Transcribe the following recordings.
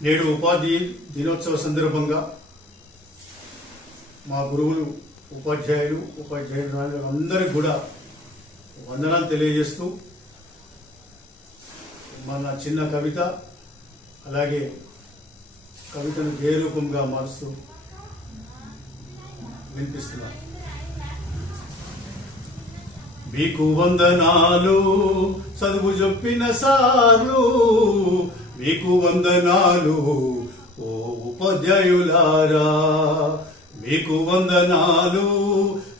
నేడు ఉపాధి దినోత్సవ సందర్భంగా మా గురువులు ఉపాధ్యాయులు ఉపాధ్యాయులు అందరికీ కూడా వందనాలు తెలియజేస్తూ మన చిన్న కవిత అలాగే కవితను గేయ రూపంగా మారుస్తూ వినిపిస్తున్నాను. మీకు వందనాలు చదువు చెప్పిన సార్లు మీకు వందనాలు ఓ ఉపాధ్యాయులారా మీకు వందనాలు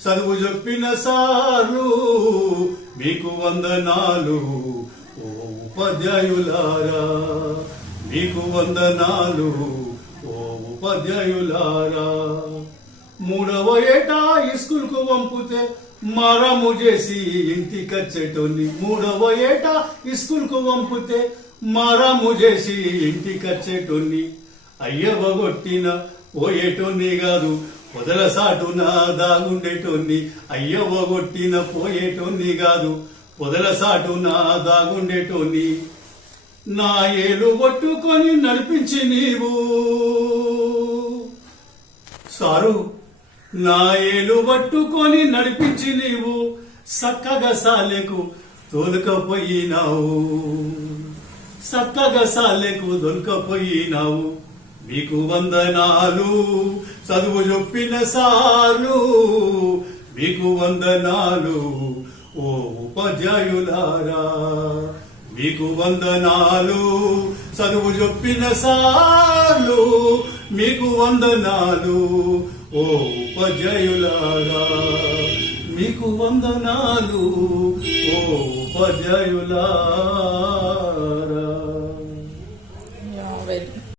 చదువు చెప్పిన సార్లు మీకు వందనాలు ఓ ఉపాధ్యాయులారా మీకు వందనాలు ఓ ఉపాధ్యాయులారా మూడవ ఏటా ఈ స్కూల్కు పంపితే మరము చేసి ఇంటికొచ్చేటోని మూడవ ఏటా ఇస్కూల్కు స్కూల్కు పంపితే మరము చేసి ఇంటికచ్చేటోని అయ్యవ కొట్టిన పోయేటోన్ని కాదు పొదల సాటున దాగుండేటోన్ని అయ్యవగొట్టిన పోయేటోన్ని కాదు పొదల సాటున దాగుండేటోన్ని నా ఏలు పట్టుకొని నడిపించి నీవు. సారు నా ఏలు పట్టుకొని నడిపించి నీవు సక్కగా సాలెకు తోలుకపోయినావు. సక్కగా సాలెకు దొలకపోయినావు. మీకు వందనాలు చదువు చెప్పిన సార్లు. మీకు వందనాలు ఓ ఉపాధ్యాయులారా మీకు వందనాలు చదువు చెప్పిన సార్లు. మీకు వందనాలు ఓ ఉపజయులారా మీకు వందనాలు. ఓ ఉపజయులారా